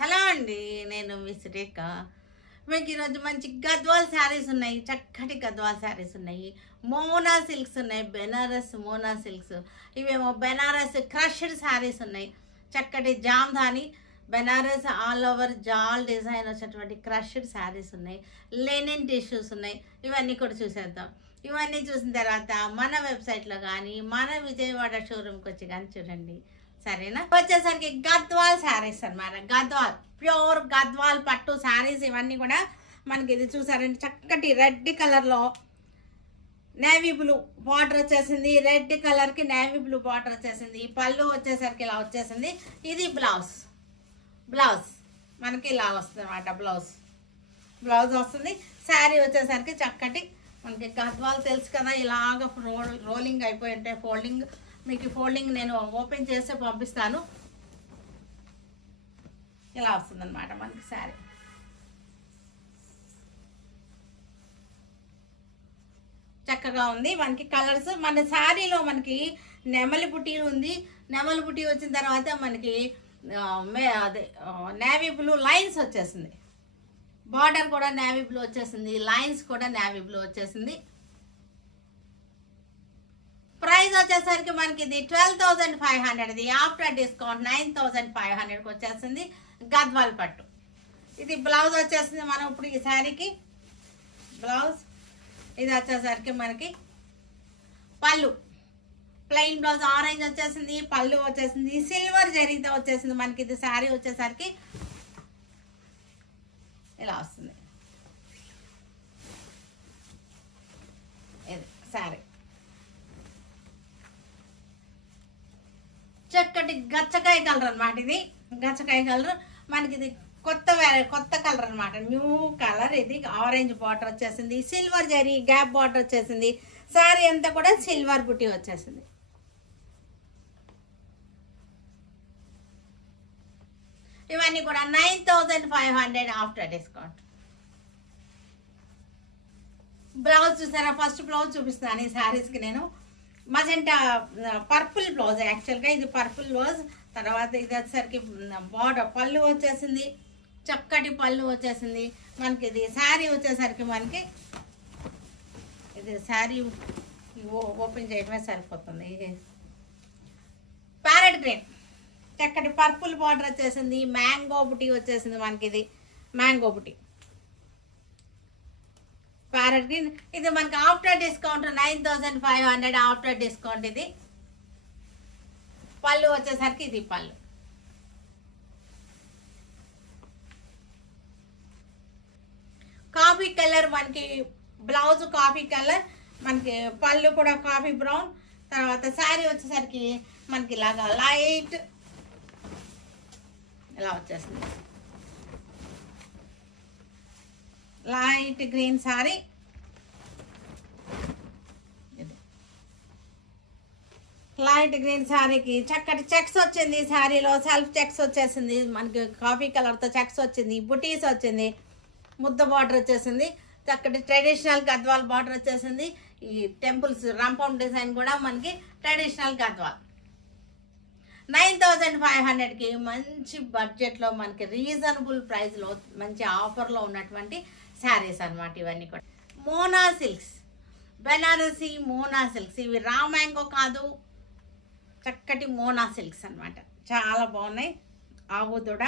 Hello అండి, నేను miss రేఖ. మీకు ఈరోజు మంచి గద్వాల్ శారీస్ ఉన్నాయి, చక్కటి గద్వాల్ శారీస్ ఉన్నాయి. మోనా సిల్క్స్ ఉన్నాయి, బెనారస్ మోనా సిల్క్స్. ఇవేమో బెనారస్ క్రష్డ్ శారీస్ ఉన్నాయి. చక్కటి జామ్దాని బెనారస్ ఆల్ ఓవర్ జాల్ డిజైన్ వచ్చేటువంటి క్రష్డ్ శారీస్ ఉన్నాయి. లెనిన్ టిష్యూస్ ఉన్నాయి. ఇవన్నీ కూడా చూసేద్దాం. ఇవన్నీ చూసిన తర్వాత మన వెబ్సైట్లో కానీ మన విజయవాడ షోరూమ్కి వచ్చి కానీ చూడండి, సరేనా? వచ్చేసరికి గద్వాల్ శారీస్ అన్నమాట. గద్వాల్ ప్యూర్ గద్వాల్ పట్టు శారీస్ ఇవన్నీ కూడా మనకి. ఇది చూసారండి, చక్కటి రెడ్ కలర్లో నేవీ బ్లూ బార్డర్ వచ్చేసింది. రెడ్ కలర్కి నేవీ బ్లూ బార్డర్ వచ్చేసింది. పళ్ళు వచ్చేసరికి ఇలా వచ్చేసింది. ఇది బ్లౌజ్ మనకి ఇలా వస్తుంది అన్నమాట. బ్లౌజ్ వస్తుంది. శారీ వచ్చేసరికి చక్కటి మనకి గద్వాల్ తెలుసు కదా, ఇలాగ రోలింగ్ అయిపోయి ఉంటాయి. ఫోల్డింగ్, మీకు ఫోల్డింగ్ నేను ఓపెన్ చేస్తే పంపిస్తాను. ఇలా వస్తుంది అనమాట మనకి శారీ. చక్కగా ఉంది. మనకి కలర్స్ మన శారీలో మనకి నెమలి బుట్టి ఉంది. నెమలి బుట్టి వచ్చిన తర్వాత మనకి అదే నేవీ బ్లూ లైన్స్ వచ్చేసింది. బార్డర్ కూడా నేవీ బ్లూ వచ్చేసింది. లైన్స్ కూడా నేవీ బ్లూ వచ్చేసింది. ప్రైస్ వచ్చేసరికి మనకి ఇది 12,500. ఇది ఆఫ్టర్ డిస్కౌంట్ 9,500కి వచ్చేసింది. గద్వాల్ పట్టు. ఇది బ్లౌజ్ వచ్చేసింది. మనం ఇప్పుడు ఈ శారీకి బ్లౌజ్ ఇది వచ్చేసరికి మనకి పళ్ళు ప్లెయిన్ బ్లౌజ్ ఆరెంజ్ వచ్చేసింది. పళ్ళు వచ్చేసింది సిల్వర్ జరీతో వచ్చేసింది మనకి. ఇది శారీ వచ్చేసరికి ఇలా వస్తుంది. ఇది శారీ చక్కటి గచ్చకాయ కలర్ అనమాట. ఇది గచ్చకాయ కలర్ మనకి. ఇది కొత్త కలర్ అనమాట, న్యూ కలర్. ఇది ఆరెంజ్ బార్డర్ వచ్చేసింది. సిల్వర్ జరీ గ్యాప్ బార్డర్ వచ్చేసింది. శారీ అంతా కూడా సిల్వర్ బుట్టి వచ్చేసింది. ఇవన్నీ కూడా 9,500 ఆఫ్టర్ డిస్కౌంట్. బ్లౌజ్ చూసారా? ఫస్ట్ బ్లౌజ్ చూపిస్తాను ఈ శారీస్కి నేను. మజెంటా పర్పుల్ బ్లౌజ్, యాక్చువల్గా ఇది పర్పుల్ బ్లౌజ్. తర్వాత ఇది వచ్చేసరికి బార్డర్ పళ్ళు వచ్చేసింది. చక్కటి పళ్ళు వచ్చేసింది మనకి. ఇది శారీ వచ్చేసరికి మనకి ఇది శారీ ఓపెన్ చేయడమే సరిపోతుంది. ప్యారెట్ గ్రీన్ చక్కటి పర్పుల్ బార్డర్ వచ్చేసింది. మ్యాంగో బుటీ వచ్చేసింది మనకి. ఇది మ్యాంగో బుటీ ప్యారెట్ గ్రీన్. ఇది మనకి ఆఫ్టర్ డిస్కౌంట్ 9,500 ఆఫ్టర్ డిస్కౌంట్. ఇది పళ్ళు వచ్చేసరికి ఇది పళ్ళు. కాఫీ కలర్ మనకి బ్లౌజ్, కాఫీ కలర్ మనకి. పళ్ళు కూడా కాఫీ బ్రౌన్. తర్వాత శారీ వచ్చేసరికి మనకి ఇలాగా లైట్ ఇలా వచ్చేసింది. Light green sari. Light green శారీకి చక్కటి చెక్స్ వచ్చింది. శారీలో సెల్ఫ్ చెక్స్ వచ్చేసింది మనకి. కాఫీ కలర్తో చెక్స్ వచ్చింది. బుటీస్ వచ్చింది. ముద్ద బార్డర్ వచ్చేసింది. చక్కటి ట్రెడిషనల్ గద్వాల్ బార్డర్ వచ్చేసింది. ఈ టెంపుల్స్ రంపం డిజైన్ కూడా మనకి ట్రెడిషనల్ గద్వాల్. 9,500కి మంచి బడ్జెట్లో మనకి రీజనబుల్ ప్రైస్లో మంచి ఆఫర్లో ఉన్నటువంటి శారీస్ అనమాట ఇవన్నీ కూడా. Mona silks, Banarasi Mona silks. ఇవి రా మ్యాంగో కాదు, చక్కటి మోనా సిల్క్స్ అనమాట. చాలా బాగున్నాయి. ఆవు దూడ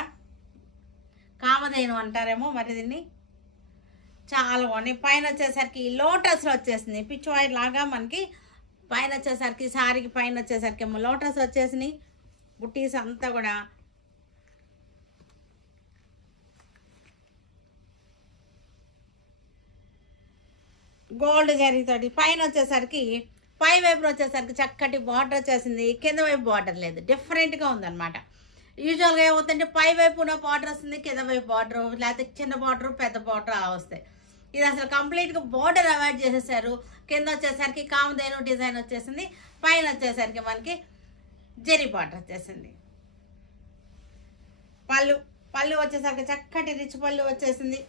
కామధేను అంటారేమో మరి దీన్ని. చాలా బాగున్నాయి. పైన వచ్చేసరికి లోటస్లో వచ్చేసింది. పిచ్వాయి లాగా మనకి పైన వచ్చేసరికి శారీకి పైన వచ్చేసరికి ఏమో లోటస్ వచ్చేసినాయి. బుట్టీస్ అంతా కూడా గోల్డ్ జరీతోటి. పైన వచ్చేసరికి పై వైపు వచ్చేసరికి చక్కటి బార్డర్ వచ్చేసింది. కింద వైపు బార్డర్ లేదు, డిఫరెంట్గా ఉందన్నమాట. యూజువల్గా ఏమవుతుందంటే పై వైపు ఉన్న బార్డర్ వస్తుంది, కింద వైపు బార్డర్, లేకపోతే చిన్న బార్డర్ పెద్ద బార్డర్ అలా వస్తాయి. ఇది అసలు కంప్లీట్గా బార్డర్ అవాయిడ్ చేసేసారు. కింద వచ్చేసరికి కామధేను డిజైన్ వచ్చేసింది. పైన వచ్చేసరికి మనకి జరీ బార్డర్ వచ్చేసింది. పళ్ళు వచ్చేసరికి చక్కటి రిచ్ పళ్ళు వచ్చేసింది.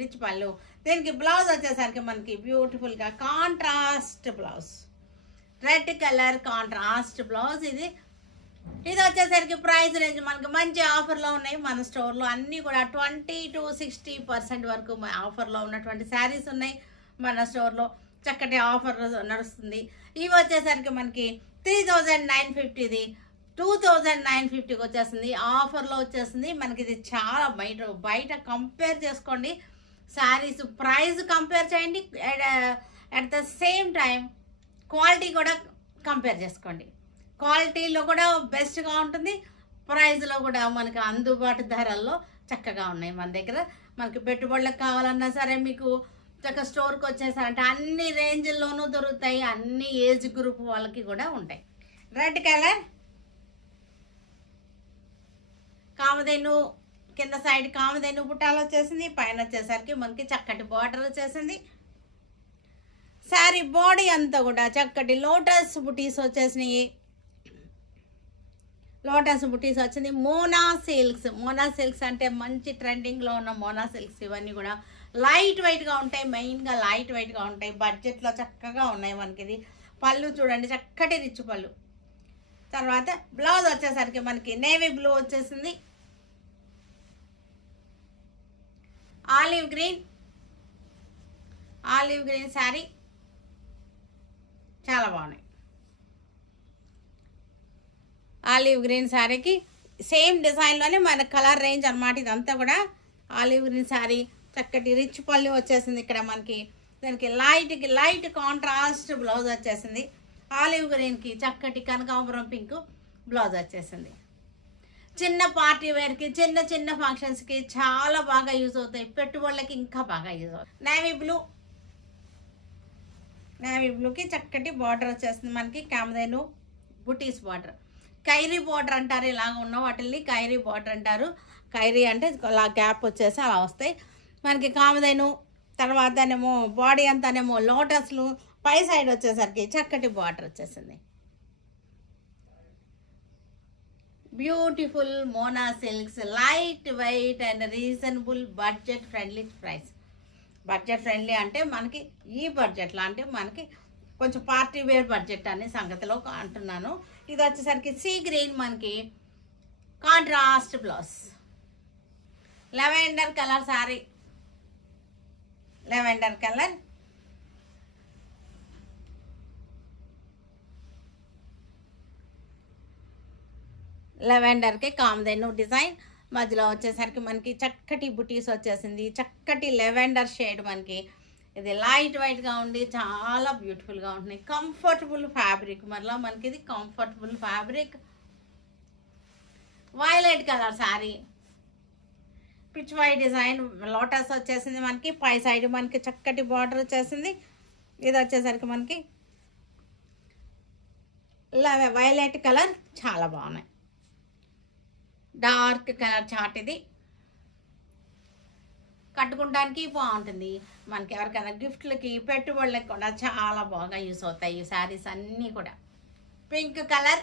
రిచ్ పళ్ళు. దీనికి బ్లౌజ్ వచ్చేసరికి మనకి బ్యూటిఫుల్గా contrast blouse, red colour contrast blouse. ఇది ఇది వచ్చేసరికి ప్రైస్ రేంజ్ మనకి మంచి ఆఫర్లో ఉన్నాయి మన స్టోర్లో. అన్నీ కూడా 20 to 60% వరకు ఆఫర్లో ఉన్నటువంటి శారీస్ ఉన్నాయి మన స్టోర్లో. చక్కటి ఆఫర్ నడుస్తుంది. ఇవి వచ్చేసరికి మనకి 3950ది 2950కి వచ్చేస్తుంది. ఆఫర్లో వచ్చేస్తుంది మనకి. ఇది చాలా బయట కంపేర్ చేసుకోండి శారీస్, ప్రైస్ కంపేర్ చేయండి, at the same time quality కూడా కంపేర్ చేసుకోండి. క్వాలిటీలో కూడా బెస్ట్గా ఉంటుంది, ప్రైస్లో కూడా మనకి అందుబాటు ధరల్లో చక్కగా ఉన్నాయి మన దగ్గర. మనకి పెట్టుబడులకు కావాలన్నా సరే మీకు చక్కగా స్టోర్కి వచ్చేసారంటే అన్ని రేంజ్ల్లోనూ దొరుకుతాయి, అన్ని ఏజ్ గ్రూప్ వాళ్ళకి కూడా ఉంటాయి. రెడ్ కలర్ కామధేను, కింద సైడ్ కామధేను బుట్టాలు వచ్చేసింది, పైన వచ్చేసరికి మనకి చక్కటి బార్డర్ వచ్చేసింది. శారీ బాడీ అంతా కూడా చక్కటి లోటస్ బుటీస్ వచ్చేసినాయి. లోటస్ బుటీస్ వచ్చింది. మోనా సిల్క్స్ అంటే మంచి ట్రెండింగ్లో ఉన్న మోనా సిల్క్స్. ఇవన్నీ కూడా లైట్ వెయిట్గా ఉంటాయి, మెయిన్గా లైట్ వెయిట్గా ఉంటాయి, బడ్జెట్లో చక్కగా ఉన్నాయి మనకి. ఇది పళ్ళు చూడండి, చక్కటి రిచ్ పళ్ళు. తర్వాత బ్లౌజ్ వచ్చేసరికి మనకి నేవీ బ్లూ వచ్చేసింది, ఆలివ్ గ్రీన్ శారీ చాలా బాగున్నాయి. ఆలివ్ గ్రీన్ శారీకి సేమ్ డిజైన్లోనే మన కలర్ రేంజ్ అనమాట. ఇదంతా కూడా ఆలివ్ గ్రీన్ శారీ, చక్కటి రిచ్ పళ్ళు వచ్చేసింది ఇక్కడ మనకి. దానికి లైట్ కాంట్రాస్ట్ బ్లౌజ్ వచ్చేసింది. ఆలివ్ గ్రీన్కి చక్కటి కనకాంబరం పింక్ బ్లౌజ్ వచ్చేసింది. చిన్న పార్టీ వేర్కి, చిన్న ఫంక్షన్స్కి చాలా బాగా యూజ్ అవుతాయి, పెట్టుబడులకి ఇంకా బాగా యూజ్ అవుతాయి. నేవీ బ్లూకి చక్కటి బార్డర్ వచ్చేస్తుంది మనకి. కామధేను బుటీస్ బార్డర్, ఖైరీ బార్డర్ అంటారు. ఇలాగ ఉన్న వాటిని ఖైరీ బార్డర్ అంటారు. ఖైరీ అంటే అలా గ్యాప్ వచ్చేసి అలా వస్తాయి మనకి. కామధేను తర్వాతనేమో బాడీ అంతానేమో లోటస్లు, పై సైడ్ వచ్చేసరికి చక్కటి బార్డర్ వచ్చేసింది. Beautiful Mona silks, light weight and reasonable budget friendly price. Budget friendly అంటే మనకి ఈ బడ్జెట్లో అంటే మనకి కొంచెం పార్టీ వేర్ బడ్జెట్ అనే సంగతిలో అంటున్నాను. ఇది వచ్చేసరికి సీ గ్రీన్ మనకి contrast blouse, lavender colour sari, lavender colour లెవెండర్కి కామధేను డిజైన్, మధ్యలో వచ్చేసరికి మనకి చక్కటి బుటీస్ వచ్చేసింది. చక్కటి లెవెండర్ షేడ్ మనకి. ఇది లైట్ వెయిట్గా ఉండి చాలా బ్యూటిఫుల్గా ఉంటున్నాయి. కంఫర్టబుల్ ఫ్యాబ్రిక్, మరలా మనకి ఇది comfortable fabric. Violet colour sari, pichwai design, lotus వచ్చేసింది మనకి. పై సైడ్ మనకి చక్కటి బార్డర్ వచ్చేసింది. ఇది వచ్చేసరికి మనకి వైలెట్ కలర్ చాలా బాగున్నాయి. డార్క్ కలర్ చాట్, ఇది కట్టుకోవడానికి బాగుంటుంది మనకి. ఎవరికైనా గిఫ్ట్లకి, పెట్టుబడులకు కూడా చాలా బాగా యూస్ అవుతాయి ఈ శారీస్ అన్నీ కూడా. పింక్ కలర్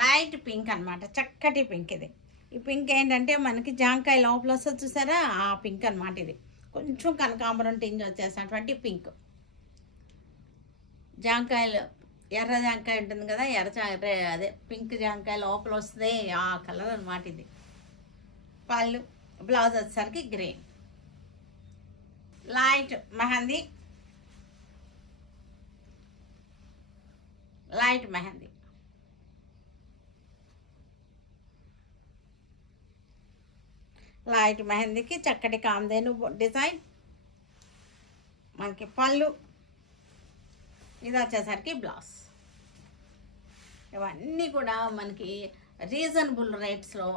లైట్ పింక్ అనమాట, చక్కటి పింక్. ఇది ఈ పింక్ ఏంటంటే మనకి జాంకాయ లోపల వస్తుంది చూసారా, ఆ పింక్ అనమాట. ఇది కొంచెం కనకాంబరం టింజ్ వచ్చేసినటువంటి పింక్. జాంకాయలు, ఎర్ర జాంకాయ ఉంటుంది కదా, అదే పింక్ జాంకాయ లోపల వస్తుంది ఆ కలర్ అనమాట. ఇది పళ్ళు, బ్లౌజ్ వచ్చేసరికి గ్రీన్. లైట్ మెహందీ లైట్ మెహందీకి చక్కటి కామధేను డిజైన్ మనకి. పళ్ళు, ఇది వచ్చేసరికి బ్లౌజ్. ఇవన్నీ కూడా మనకి రీజనబుల్ రేట్స్లో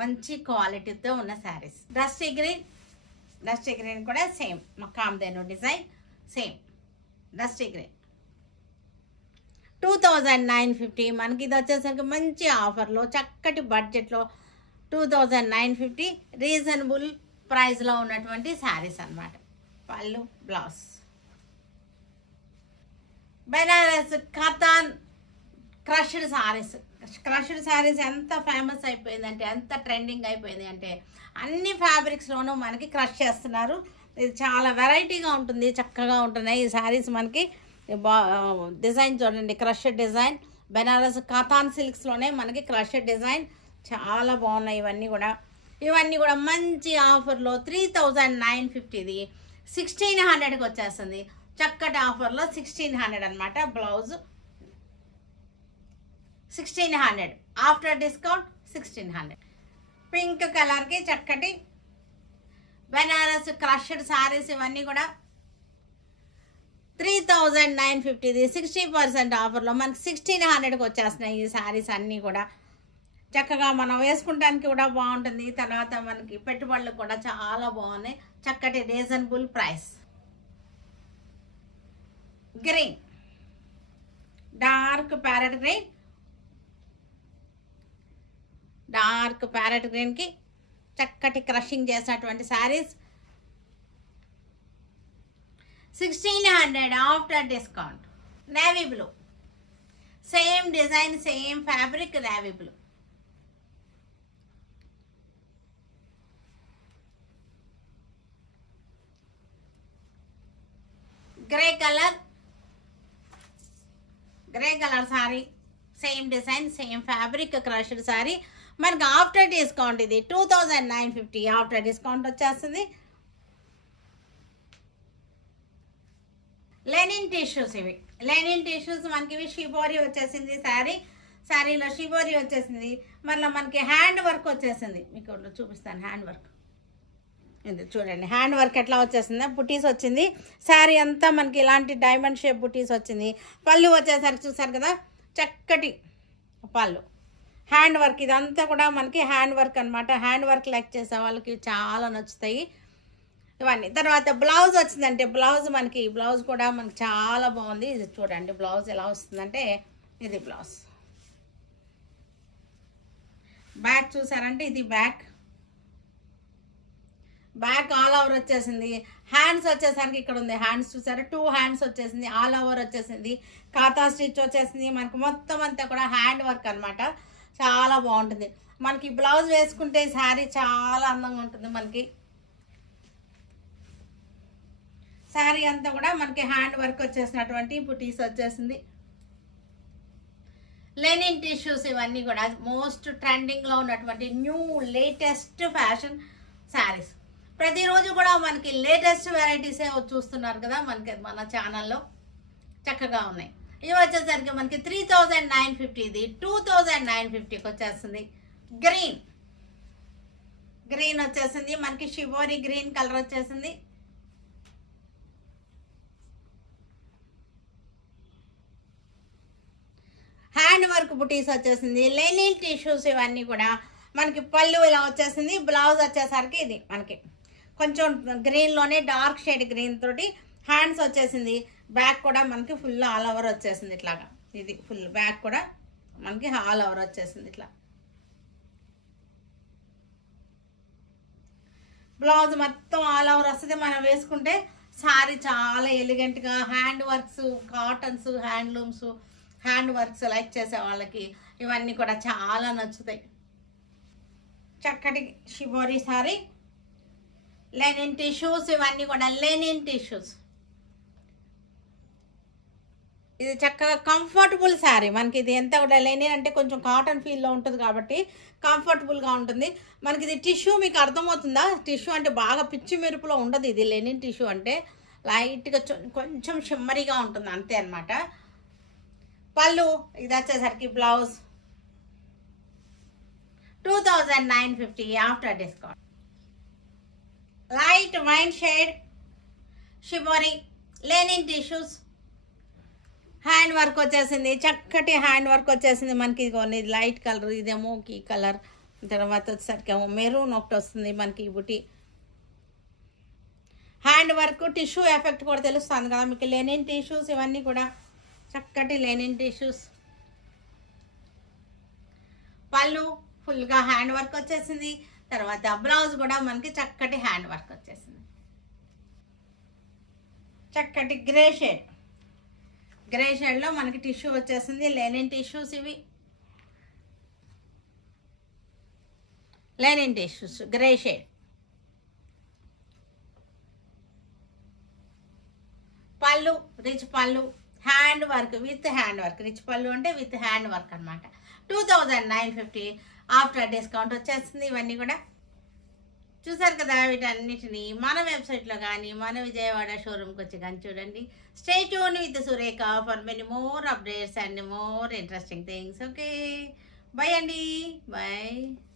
మంచి క్వాలిటీతో ఉన్న శారీస్. డస్టీ గ్రీన్ కూడా same Kamadhenu design, same dusty green 2950 మనకి. ఇది వచ్చేసరికి మంచి ఆఫర్లో చక్కటి బడ్జెట్లో 2950 రీజనబుల్ ప్రైస్లో ఉన్నటువంటి శారీస్ అన్నమాట. పళ్ళు, బ్లౌజ్. బెనారస్ కతాన్ క్రష్డ్ శారీస్ ఎంత ఫేమస్ అయిపోయిందంటే, ఎంత ట్రెండింగ్ అయిపోయింది అంటే అన్ని ఫ్యాబ్రిక్స్లోనూ మనకి క్రష్ చేస్తున్నారు. ఇది చాలా వెరైటీగా ఉంటుంది, చక్కగా ఉంటున్నాయి ఈ శారీస్. మనకి డిజైన్ చూడండి, క్రషెడ్ డిజైన్, బెనారస్ కాతాన్ సిల్క్స్లోనే మనకి క్రషెడ్ డిజైన్ చాలా బాగున్నాయి. ఇవన్నీ కూడా మంచి ఆఫర్లో 3950, 1600కి వచ్చేస్తుంది. చక్కటి ఆఫర్లో 1600 అనమాట. Blouse 1600, after discount 1600. పింక్ కలర్కి చక్కటి బెనారస్ క్రషెడ్ సారీస్ ఇవన్నీ కూడా 3950, 60% ఆఫర్లో మనకి 1600కి వచ్చేస్తున్నాయి ఈ సారీస్ అన్నీ కూడా. చక్కగా మనం వేసుకుంటానికి కూడా బాగుంటుంది. తర్వాత మనకి పెట్టుబడులకు కూడా చాలా బాగున్నాయి. చక్కటి reasonable price. Green, dark parrot గ్రీన్కి చక్కటి క్రషింగ్ చేసినటువంటి saris 1600 after discount. Navy blue, same design, same fabric, navy blue. Grey colour sorry, same design, same fabric, crushed sorry. మనకి ఆఫ్టర్ డిస్కౌంట్ ఇది 2950, ఆఫ్టర్ డిస్కౌంట్ వచ్చేస్తుంది. లెనిన్ టిష్యూస్, ఇవి Lenin tissues మనకి ఇవి shibori వచ్చేసింది. శారీలో షిబోరి వచ్చేసింది. మళ్ళీ మనకి హ్యాండ్ వర్క్ వచ్చేసింది. మీకు చూపిస్తాను హ్యాండ్ వర్క్. ఇది చూడండి, హ్యాండ్ వర్క్ ఎట్లా వచ్చేసిందో, బుటీస్ వచ్చింది. శారీ అంతా మనకి ఇలాంటి డైమండ్ షేప్ బుటీస్ వచ్చింది. పళ్ళు వచ్చేసరికి చూసారు కదా, చక్కటి పళ్ళు, హ్యాండ్ వర్క్. ఇదంతా కూడా మనకి హ్యాండ్ వర్క్ అనమాట. హ్యాండ్ వర్క్ లైక్ చేసే వాళ్ళకి చాలా నచ్చుతాయి ఇవన్నీ. తర్వాత బ్లౌజ్ వచ్చిందంటే, బ్లౌజ్ కూడా మనకి చాలా బాగుంది. ఇది చూడండి బ్లౌజ్ ఎలా వస్తుందంటే, ఇది బ్లౌజ్. బ్యాక్ చూసారంటే ఇది బ్యాక్ ఆల్ ఓవర్ వచ్చేసింది. హ్యాండ్స్ వచ్చేసరికి ఇక్కడ ఉంది, హ్యాండ్స్ చూసారా, 2 హ్యాండ్స్ వచ్చేసింది. ఆల్ ఓవర్ వచ్చేసింది. కాతా స్టిచ్ వచ్చేసింది. మనకి మొత్తం అంతా కూడా హ్యాండ్ వర్క్ అనమాట. చాలా బాగుంటుంది. మనకి బ్లౌజ్ వేసుకుంటే శారీ చాలా అందంగా ఉంటుంది. మనకి శారీ అంతా కూడా మనకి హ్యాండ్ వర్క్ వచ్చేసినటువంటి బుటీస్ వచ్చేసింది. లెనిన్ టిష్యూస్ ఇవన్నీ కూడా మోస్ట్ ట్రెండింగ్లో ఉన్నటువంటి న్యూ లేటెస్ట్ ఫ్యాషన్ శారీస్. ప్రతిరోజు కూడా మనకి లేటెస్ట్ వెరైటీసే చూస్తున్నారు కదా మనకి మన ఛానల్లో. చక్కగా ఉన్నాయి. ఇవి వచ్చేసరికి మనకి 3950, ఇది 2950కి వచ్చేస్తుంది. గ్రీన్ వచ్చేసింది మనకి, షిబోరి గ్రీన్ కలర్ వచ్చేసింది. హ్యాండ్ వర్క్ బుటీస్ వచ్చేసింది. లెనిన్ టిష్యూస్ ఇవన్నీ కూడా మనకి. పళ్ళు ఇలా వచ్చేసింది. బ్లౌజ్ వచ్చేసరికి ఇది మనకి కొంచెం గ్రీన్లోనే డార్క్ షేడ్ గ్రీన్ తోటి హ్యాండ్స్ వచ్చేసింది. బ్యాక్ కూడా మనకి ఫుల్ ఆల్ ఓవర్ వచ్చేసింది ఇట్లాగా. ఇది ఫుల్ బ్యాక్ కూడా మనకి ఆల్ ఓవర్ వచ్చేసింది ఇట్లా. బ్లౌజ్ మొత్తం ఆల్ ఓవర్ వస్తుంది. మనం వేసుకుంటే సారీ చాలా ఎలిగెంట్గా, hand works, cottons, handlooms, hand works like చేసే వాళ్ళకి ఇవన్నీ కూడా చాలా నచ్చుతాయి. చక్కటి షిబోరి సారీ, లెనిన్ టిష్యూస్ ఇవన్నీ కూడా లెనిన్ టిష్యూస్. ఇది చక్కగా కంఫర్టబుల్ శారీ మనకి. ఇది ఎంత కూడా లెనిన్ అంటే కొంచెం కాటన్ ఫీల్లో ఉంటుంది కాబట్టి కంఫర్టబుల్గా ఉంటుంది మనకి. ఇది టిష్యూ మీకు అర్థమవుతుందా? టిష్యూ అంటే బాగా పిచ్చి మెరుపులో ఉండదు. ఇది లెనిన్ టిష్యూ అంటే లైట్గా కొంచెం షిమ్మరీగా ఉంటుంది అంతే అనమాట. పళ్ళు ఇది వచ్చేసరికి blouse 2950 after discount. Light wine shade shibori linen tissues, hand work వచ్చేసింది. చక్కటి హ్యాండ్ వర్క్ వచ్చేసింది మనకి. ఇది లైట్ కలర్, ఇదేమో ఈ కలర్. తర్వాత వచ్చేసరికి ఏమో మెరూన్ ఒకటి వస్తుంది మనకి. ఈ బుటీ హ్యాండ్ వర్క్, టిష్యూ ఎఫెక్ట్ కూడా తెలుస్తుంది కదా మీకు. లెనిన్ టిష్యూస్ ఇవన్నీ కూడా చక్కటి లెనిన్ టిష్యూస్. పళ్ళు ఫుల్గా హ్యాండ్ వర్క్ వచ్చేసింది. తర్వాత బ్లౌజ్ కూడా మనకి చక్కటి హ్యాండ్ వర్క్ వచ్చేసింది. చక్కటి గ్రే షేడ్లో మనకి టిష్యూ వచ్చేసింది. లెనిన్ టిష్యూస్ ఇవి, లెనిన్ టిష్యూస్ గ్రే షేడ్. పళ్ళు రిచ్ పళ్ళు, hand work with hand work. Rich పళ్ళు అంటే విత్ హ్యాండ్ వర్క్ అనమాట. 2950 ఆఫ్టర్ డిస్కౌంట్ వచ్చేస్తుంది. ఇవన్నీ కూడా చూసారు కదా. వీటన్నిటిని మన వెబ్సైట్లో కానీ మన విజయవాడ షోరూమ్కి వచ్చి కానీ చూడండి. Stay tune with Surekha for many more updates and more interesting things. Okay, by అండి, బై.